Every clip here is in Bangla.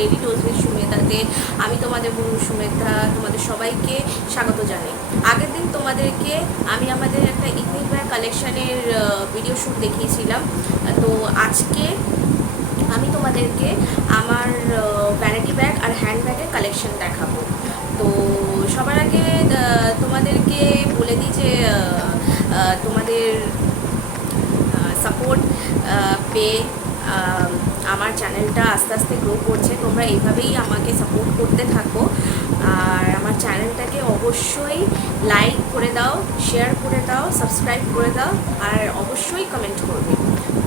ডেইলি ডোজ উইথ সুমেধাতে আমি তোমাদের বন্ধু সুমেধা তোমাদের সবাইকে স্বাগত জানাই। আগের দিন তোমাদেরকে আমি আমাদের একটা ইথনিক ওয়্যার কালেকশানের ভিডিও শ্যুট দেখিয়েছিলাম। তো আজকে আমি তোমাদেরকে আমার ভ্যানিটি ব্যাগ আর হ্যান্ড ব্যাগের কালেকশন দেখাবো। তো সবার আগে তোমাদেরকে বলে দিই যে তোমাদের সাপোর্ট পেয়ে আমার চ্যানেলটা আস্তে আস্তে গ্রো করছে। তোমরা এইভাবেই আমাকে সাপোর্ট করতে থাকো আর আমার চ্যানেলটাকে অবশ্যই লাইক করে দাও, শেয়ার করে দাও, সাবস্ক্রাইব করে দাও আর অবশ্যই কমেন্ট করবে।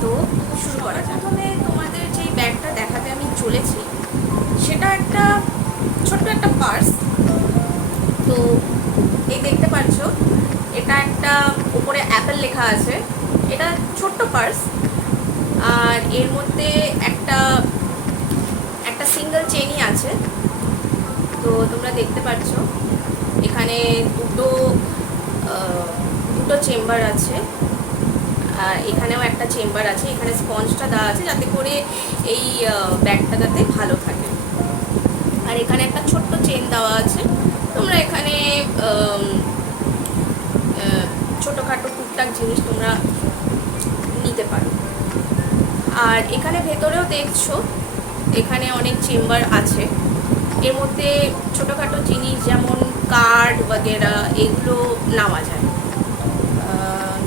তো শুরু করা যাক। প্রথমে তোমাদের যেই ব্যাগটা দেখাতে আমি চলেছি সেটা একটা ছোট্ট একটা পার্স। তো এই দেখতে পাচ্ছ এটা একটা উপরে অ্যাপেল লেখা আছে। এটা ছোট্ট পার্স আর এর মধ্যে একটা সিঙ্গেল চেনই আছে। তো তোমরা দেখতে পাচ্ছ এখানে দুটো চেম্বার আছে আর এখানেও একটা চেম্বার আছে। এখানে স্পঞ্জটা দেওয়া আছে যাতে করে এই ব্যাগটা যাতে ভালো থাকে। আর এখানে একটা ছোট্ট চেন দেওয়া আছে। তোমরা এখানে ছোটোখাটো টুকটাক জিনিস তোমরা নিতে পারো। আর এখানে ভেতরেও দেখছো এখানে অনেক চেম্বার আছে। এর মধ্যে ছোটোখাটো জিনিস যেমন কার্ড বগেরা এগুলো নেওয়া যায়।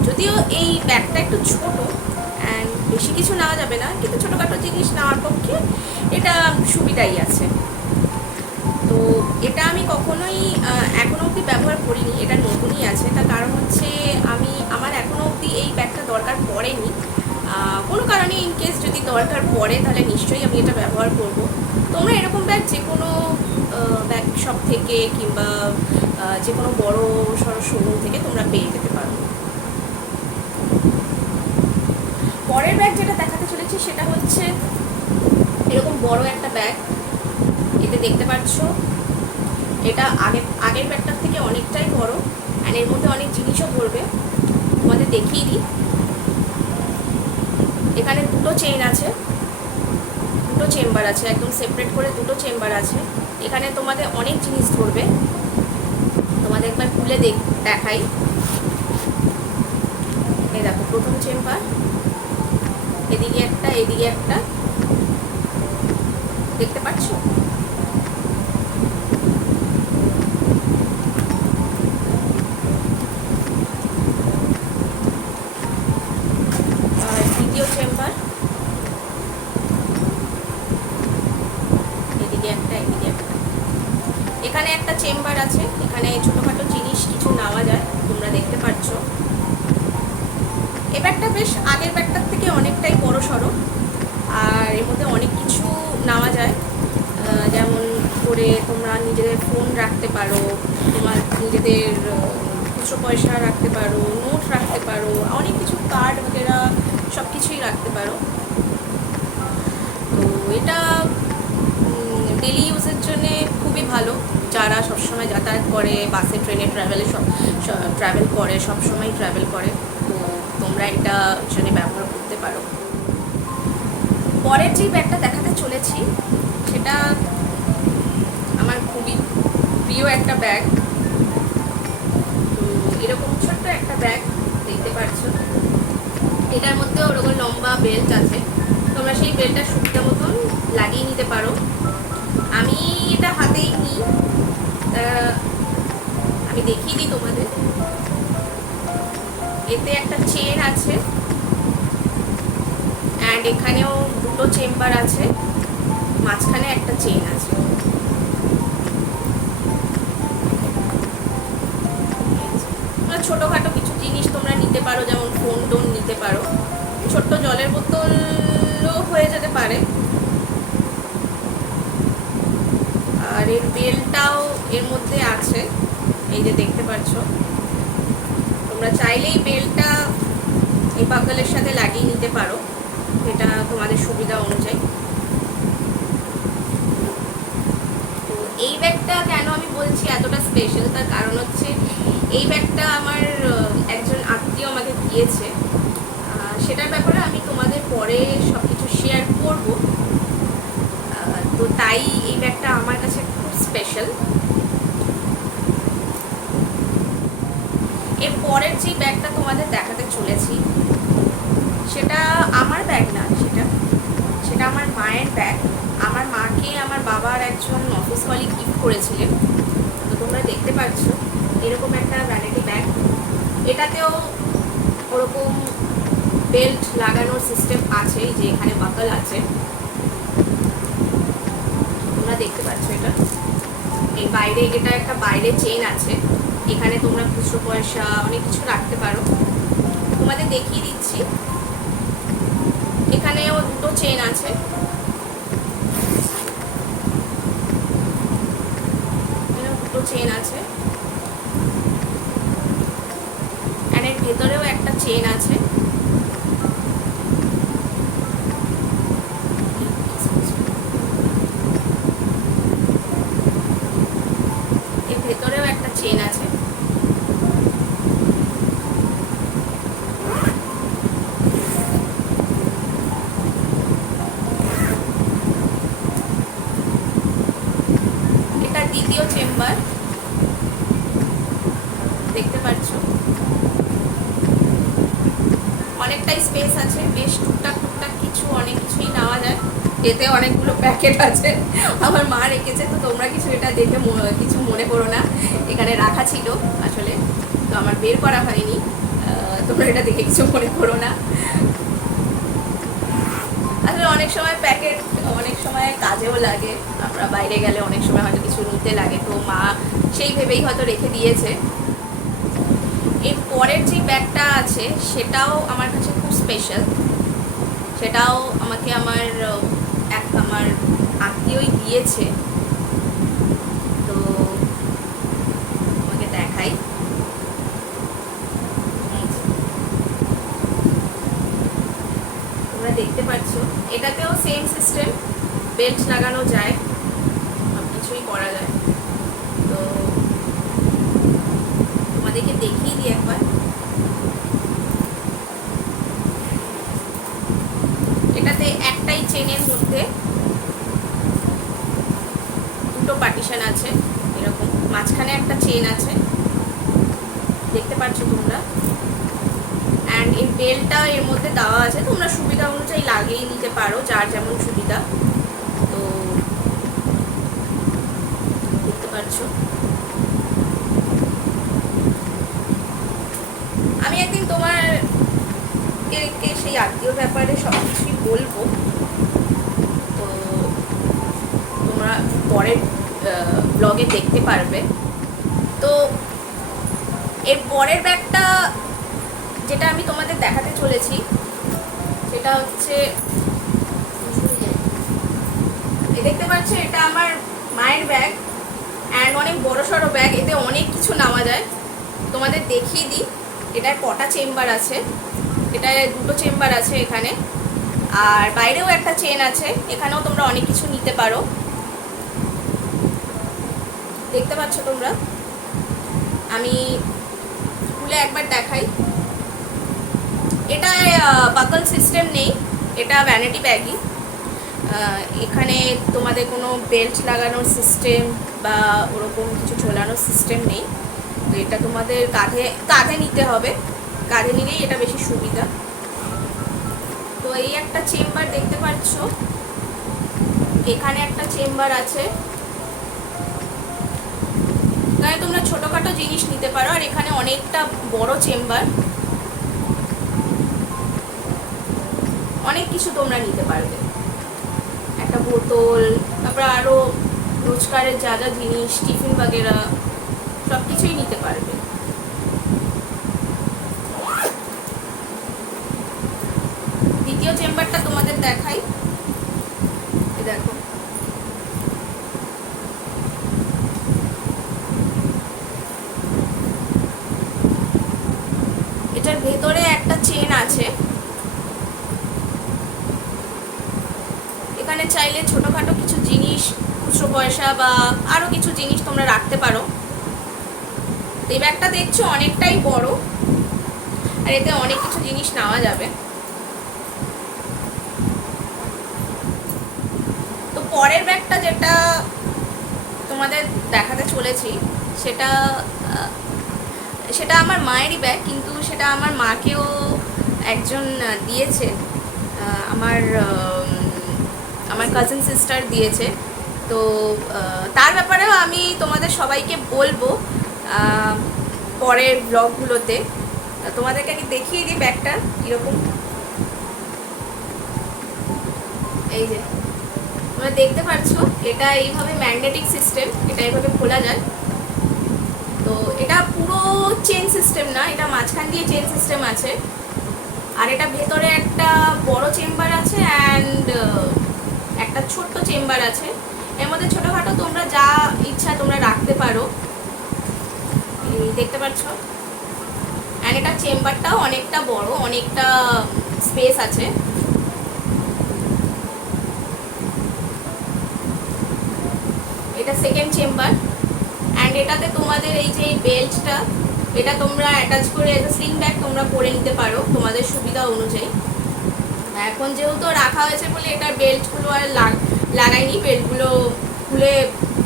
যদিও এই ব্যাগটা একটু ছোটো অ্যান্ড বেশি কিছু নেওয়া যাবে না, কিন্তু ছোটোখাটো জিনিস নেওয়ার পক্ষে এটা সুবিধাই আছে। তো এটা আমি কখনোই এখনও অবধি ব্যবহার করিনি, এটা নতুনই আছে। তার কারণ হচ্ছে আমার এখনও অবধি এই ব্যাগটা দরকার পড়েনি। কোনো কারণে ইনকেস যদি দরকার পড়ে তাহলে নিশ্চয়ই আমি এটা ব্যবহার করব। তোমরা এরকম ব্যাগ যে কোনো ব্যাগ শপ থেকে কিংবা যে কোনো বড়ো সড়ো শোরুম থেকে তোমরা পেয়ে যেতে পারো। পরের ব্যাগ যেটা দেখাতে চলেছি সেটা হচ্ছে এরকম বড় একটা ব্যাগ। এতে দেখতে পাচ্ছ এটা আগের ব্যাগটার থেকে অনেকটাই বড় অ্যান্ড এর মধ্যে অনেক জিনিসও ধরবে। তোমাদের দেখিয়ে দিই, এখানে দুটো চেইন আছে, দুটো চেম্বার আছে, একদম সেপারেট করে দুটো চেম্বার আছে। এখানে তোমাদের অনেক জিনিস ধরবে। তোমাদের একবার খুলে দেখাই। এই দেখো প্রথম চেম্বার, এদিকে একটা এদিকে একটা, দেখতে পাচ্ছ? আর দ্বিতীয় চেম্বার, এদিকে একটা এদিকে একটা। এখানে একটা চেম্বার আছে, এখানে ছোটোখাটো জিনিস কিছু নেওয়া যায়, তোমরা দেখতে পাচ্ছ। এই ব্যাগটা বেশ আগের ব্যাগটার থেকে অনেকটাই বড় সড়ো আর এর মধ্যে অনেক কিছু নেওয়া যায়। যেমন করে তোমরা নিজেদের ফোন রাখতে পারো, তোমার নিজেদের খুচরো পয়সা রাখতে পারো, নোট রাখতে পারো, অনেক কিছু কার্ড বগেরা সব কিছুই রাখতে পারো। তো এটা ডেলি ইউজের জন্যে খুবই ভালো। যারা সবসময় যাতায়াত করে, বাসে ট্রেনে ট্রাভেল করে, সবসময় ট্রাভেল করে, তো তোমরা এটা জন্য ব্যবহার করতে পারো। পরের যে ব্যাগটা দেখাতে চলেছি সেটা আমার খুবই প্রিয় একটা ব্যাগ। এরকম ছোট্ট একটা ব্যাগ দেখতে পাচ্ছ। এটার মধ্যে ওরকম লম্বা বেল্ট আছে, তোমরা সেই বেল্টটা সুবিধা মতন লাগিয়ে নিতে পারো। আমি এটা হাতেই নিই, আমি দেখিয়ে দিই তোমাদের। এতে একটা চেন আছে অ্যান্ড এখানেও দুটো চেম্বার আছে, মাঝখানে একটা চেন আছে। ছোটোখাটো কিছু জিনিস তোমরা নিতে পারো, যেমন ফোন টোন নিতে পারো, ছোট্ট জলের বোতলও হয়ে যেতে পারে। আর এর বেলটাও এর মধ্যে আছে, এই যে দেখতে পাচ্ছ। তোমরা চাইলেই বেলটা এই বাকলের সাথে লাগিয়ে নিতে পারো, এটা তোমাদের সুবিধা অনুযায়ী। তো এই ব্যাগটা কেন আমি বলছি এতটা স্পেশাল, তার কারণ হচ্ছে এই ব্যাগটা আমার একজন আত্মীয় আমাকে দিয়েছে। সেটার ব্যাপারে আমি তোমাদের পরে সব কিছু শেয়ার করব। তো তাই স্পেশাল। এর পরের যে ব্যাগটা তোমাদের দেখাতে চলেছি সেটা আমার ব্যাগ না, সেটা আমার মায়ের ব্যাগ। আমার মাকে আমার বাবার একজন অফিস কলিগ গিফট করেছিলেন। তো তোমরা দেখতে পাচ্ছ এরকম একটা ভ্যানিটি ব্যাগ। এটাতেও ওরকম বেল্ট লাগানোর সিস্টেম আছে, যে এখানে বাকল আছে, তোমরা দেখতে পাচ্ছ। এটা এই বাইরে, এটা একটা বাইরে চেন আছে, এখানে তোমরা খুচরো পয়সা অনেক কিছু রাখতে পারো। তোমাদের দেখিয়ে দিচ্ছি, এখানেও দুটো চেন আছে, দুটো চেন আছে, আর এর ভেতরেও একটা চেন আছে। এর ভেতরেও একটা চেন আছে। এটা দ্বিতীয় চেম্বার, দেখতে পাচ্ছ অনেকটাই স্পেস আছে, বেশ টুকটাক কিছু অনেক কিছুই নেওয়া যায়। এতে অনেকগুলো প্যাকেট আছে, আমার মা রেখেছে, তো তোমরা কিছু এটা দেখে কিছু মনে করো না। এখানে রাখা ছিল আসলে, তো আমার বের করা হয়নি, তোমরা এটা দেখে কিছু মনে করো না। আসলে অনেক সময় প্যাকেট অনেক সময় কাজেও লাগে, আমরা বাইরে গেলে অনেক সময় হয়তো কিছু নিতে লাগে, তো মা সেই ভেবেই হয়তো রেখে দিয়েছে। এর পরের যে ব্যাগটা আছে সেটাও আমার কাছে খুব স্পেশাল, সেটাও আমাকে আমার আত্মীয়ই দিয়েছে। তো আমাকে দেখাই, তোমরা দেখতে পাচ্ছ এটাতেও সেম সিস্টেম, বেল্ট লাগানো যায়, সব কিছুই করা যায়। তো তোমাদেরকে দেখিয়ে দিই একবার। এটাতে একটাই চেনের মধ্যে দুটো পার্টিশন আছে, এরকম মাঝখানে একটা চেন আছে, দেখতে পাচ্ছ তোমরা। অ্যান্ড এই বেল্টটা এর মধ্যে দেওয়া আছে, তোমরা সুবিধা অনুযায়ী লাগিয়ে নিতে পারো, যার যেমন সুবিধা। তো দেখতে পাচ্ছ, আমি একদিন তোমারকে সেই আত্মীয়র ব্যাপারে সব কিছুই বলবো, তো তোমরা পরের ব্লগে দেখতে পারবে। তো এর পরের ব্যাগটা যেটা আমি তোমাদের দেখাতে চলেছি সেটা হচ্ছে, দেখতে পাচ্ছ এটা আমার মায়ের ব্যাগ, অ্যান্ড অনেক বড় সড়ো ব্যাগ, এতে অনেক কিছু নেওয়া যায়। তোমাদের দেখিয়ে দিই এটায় কটা চেম্বার আছে। এটায় দুটো চেম্বার আছে এখানে, আর বাইরেও একটা চেন আছে, এখানেও তোমরা অনেক কিছু নিতে পারো, দেখতে পাচ্ছ তোমরা। আমি খুলে একবার দেখাই। এটায় বাকল সিস্টেম নেই, এটা ভ্যানিটি ব্যাগই। এখানে তোমাদের কোনো বেল্ট লাগানোর সিস্টেম বা ওরকম কিছু ঝোলানোর সিস্টেম নেই। তো এটা তোমাদের কাঁধে নিতে হবে, কাঁধে নিলেই এটা বেশি সুবিধা। তো এই একটা চেম্বার দেখতে পাচ্ছ, এখানে একটা চেম্বার আছে, এখানে তোমরা ছোটোখাটো জিনিস নিতে পারো, আর এখানে অনেকটা বড় চেম্বার, অনেক কিছু তোমরা নিতে পারবে। একটা বোতল, তারপরে আরও রোজকারের যা যা জিনিস, টিফিন বাগেরা সব কিছুই নিতে পারবে। দ্বিতীয় চেম্বারটা তোমাদের দেখাই, দেখো এটার ভেতরে একটা চেন আছে, এখানে চাইলে ছোটোখাটো কিছু জিনিস, খুচরো পয়সা বা আরও কিছু জিনিস তোমরা রাখতে পারো। এই ব্যাগটা দেখছো অনেকটাই বড়, আর এতে অনেক কিছু জিনিস নেওয়া যাবে। তো পরের ব্যাগটা যেটা তোমাদের দেখাতে চলেছি সেটা সেটা আমার মায়েরই ব্যাগ, কিন্তু সেটা আমার মাকেও একজন দিয়েছে, আমার আমার কাজিন সিস্টার দিয়েছে। তো তার ব্যাপারেও আমি তোমাদের সবাইকে বলবো পরের ব্লগগুলোতে। তোমাদেরকে আমি দেখিয়ে দিই ব্যাগটা কীরকম। এই যে তোমরা দেখতে পাচ্ছ, এটা এইভাবে ম্যাগনেটিক সিস্টেম, এটা এইভাবে খোলা যায়। তো এটা পুরো চেন সিস্টেম না, এটা মাঝখান দিয়ে চেন সিস্টেম আছে। আর এটা ভেতরে একটা বড় চেম্বার আছে অ্যান্ড একটা ছোট্ট চেম্বার আছে। এর মধ্যে ছোটোখাটো তোমরা যা ইচ্ছা তোমরা রাখতে পারো, দেখতে পাচ্ছ। অ্যান্ড এটা চেম্বারটাও অনেকটা বড়, অনেকটা স্পেস আছে। এটা সেকেন্ড চেম্বার। অ্যান্ড এটাতে তোমাদের এই যে বেল্টটা, এটা তোমরা অ্যাটাচ করে এজ স্লিং ব্যাগ তোমরা পরে নিতে পারো তোমাদের সুবিধা অনুযায়ী। এখন যেহেতু রাখা হয়েছে বলে এটার বেল্টগুলো আর লাগাইনি, বেল্টগুলো খুলে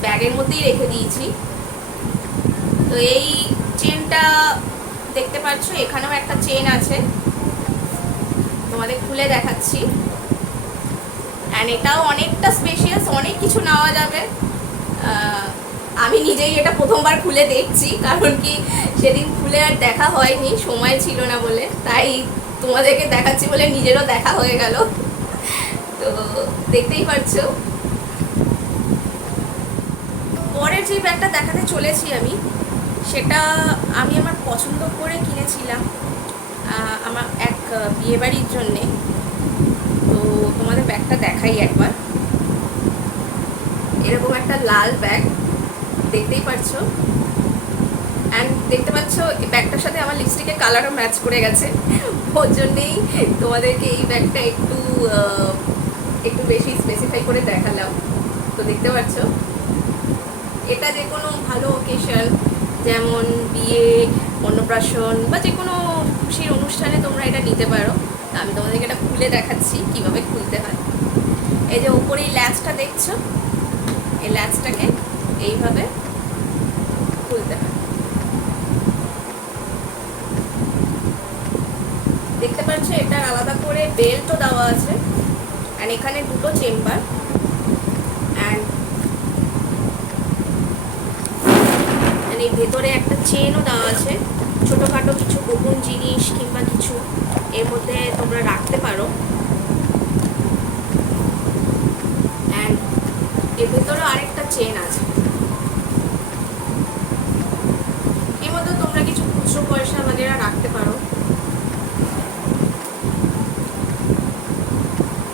ব্যাগের মধ্যেই রেখে দিয়েছি। তো এই চেনটা দেখতে পাচ্ছ, এখানেও একটা চেন আছে, তোমাদের খুলে দেখাচ্ছি। অ্যান্ড এটাও অনেকটা স্পেশিয়াস, অনেক কিছু নেওয়া যাবে। আমি নিজেই এটা প্রথমবার খুলে দেখছি, কারণ কি সেদিন খুলে আর দেখা হয়নি, সময় ছিল না বলে, তাই তোমাদেরকে দেখাচ্ছি বলে নিজেরও দেখা হয়ে গেল। তো দেখতেই পাচ্ছো। পরের যে ব্যাগটা দেখাতে চলেছি আমি, সেটা আমি আমার পছন্দ করে কিনেছিলাম আমার এক বিয়েবাড়ির জন্যে। তো তোমাদের ব্যাগটা দেখাই একবার। এরকম একটা লাল ব্যাগ, দেখতেই পাচ্ছ। অ্যান্ড দেখতে পাচ্ছ এই ব্যাগটার সাথে আমার লিপস্টিকের কালারও ম্যাচ করে গেছে, ওর জন্যেই তোমাদেরকে এই ব্যাগটা একটু বেশি স্পেসিফাই করে দেখালাম। তো দেখতে পাচ্ছ, এটা যে কোনো ভালো অকেশন, যেমন বিয়ে, অন্নপ্রাশন বা যে কোনো খুশির অনুষ্ঠানে তোমরা এটা নিতে পারো। আমি তোমাদেরকে এটা খুলে দেখাচ্ছি কীভাবে খুলতে হয়। এই যে ওপরে এই ল্যাচটা দেখছো, এই ল্যাচটাকে এইভাবে খুলতে হয়। দেখতে পাচ্ছ এটার আলাদা করে বেল্টও দেওয়া আছে। অ্যান্ড এখানে দুটো চেম্বার, অ্যান্ড এই ভেতরে একটা চেনও দেওয়া আছে। ছোটোখাটো কিছু গোপন জিনিস কিংবা কিছু এর মধ্যে তোমরা রাখতে পারো। অ্যান্ড এর ভেতরে আরেকটা চেন আছে, এর মধ্যে তোমরা কিছু খুচরো পয়সা বাগেরা রাখতে পারো।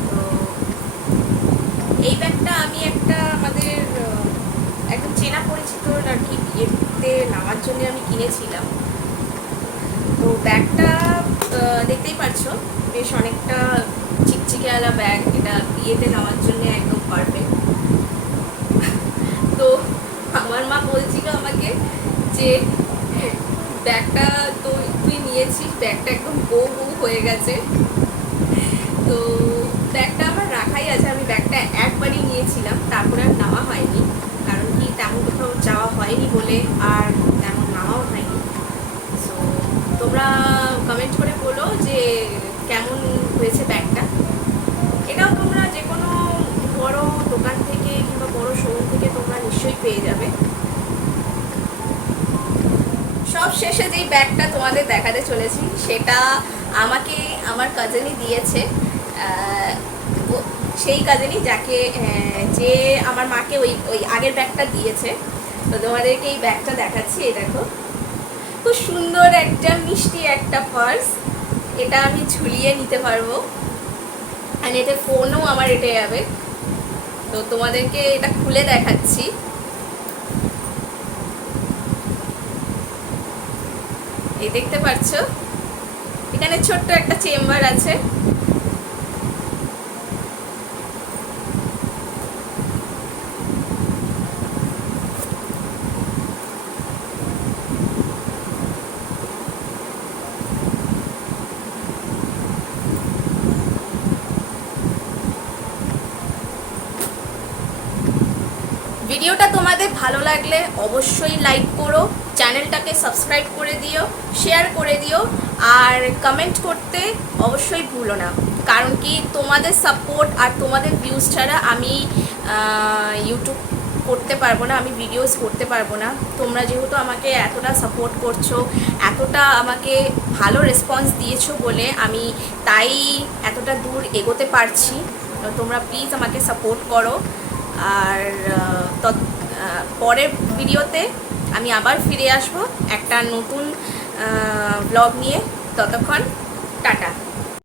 তো এই ব্যাগটা আমি একটা আমাদের একদম চেনা পরিচিত আর কি বিয়েতে নেওয়ার জন্য আমি কিনেছিলাম। তো ব্যাগটা দেখতেই পাচ্ছ, বেশ অনেকটা চিকচিকেওয়ালা ব্যাগ, এটা বিয়েতে নেওয়ার জন্য একদম পারফেক্ট। তো আমার মা বলছিল আমাকে যে ব্যাগটা তো তুই নিয়েছিস, ব্যাগটা একদম বউ বউ হয়ে গেছে। তো ব্যাগটা আমার রাখাই আছে, আমি ব্যাগটা একবারই নিয়েছিলাম, তারপরে আর নেওয়া হয়নি, কারণ কি তেমন কোথাও যাওয়া হয়নি বলে আর তেমন নেওয়াও হয়নি। সো তোমরা কমেন্ট করে বলো যে কেমন হয়েছে ব্যাগটা। এটাও তোমরা যে কোনো বড় দোকান থেকে কিংবা বড় শোরুম থেকে তোমরা নিশ্চয়ই পেয়ে যাবে। সব শেষে যেই ব্যাগটা তোমাদের দেখাতে চলেছি সেটা আমাকে আমার কাজিনই দিয়েছে, সেই কাজিনই যাকে যে আমার মাকে ওই আগের ব্যাগটা দিয়েছে। তো তোমাদেরকে এই ব্যাগটা দেখাচ্ছি। এই দেখো, খুব সুন্দর একটা মিষ্টি একটা পার্স, এটা আমি ঝুলিয়ে নিতে পারবো। আর এতে ফোনও আমার এটে যাবে। তো তোমাদেরকে এটা খুলে দেখাচ্ছি। এই দেখতে পাচ্ছ, এখানে ছোট্ট একটা চেম্বার আছে। ভিডিওটা তোমাদের ভালো লাগলে অবশ্যই লাইক করো, চ্যানেলটাকে সাবস্ক্রাইব করে দিও, শেয়ার করে দিও, আর কমেন্ট করতে অবশ্যই ভুলো না। কারণ কি তোমাদের সাপোর্ট আর তোমাদের ভিউজ ছাড়া আমি ইউটিউব করতে পারবো না, আমি ভিডিওস করতে পারবো না। তোমরা যেহেতু আমাকে এতটা সাপোর্ট করছো, এতটা আমাকে ভালো রেসপন্স দিয়েছো বলে আমি তাই এতটা দূর এগোতে পারছি। তোমরা প্লিজ আমাকে সাপোর্ট করো। আর পরের ভিডিওতে আমি আবার ফিরে আসবো একটা নতুন ব্লগ নিয়ে। ততক্ষণ টাটা।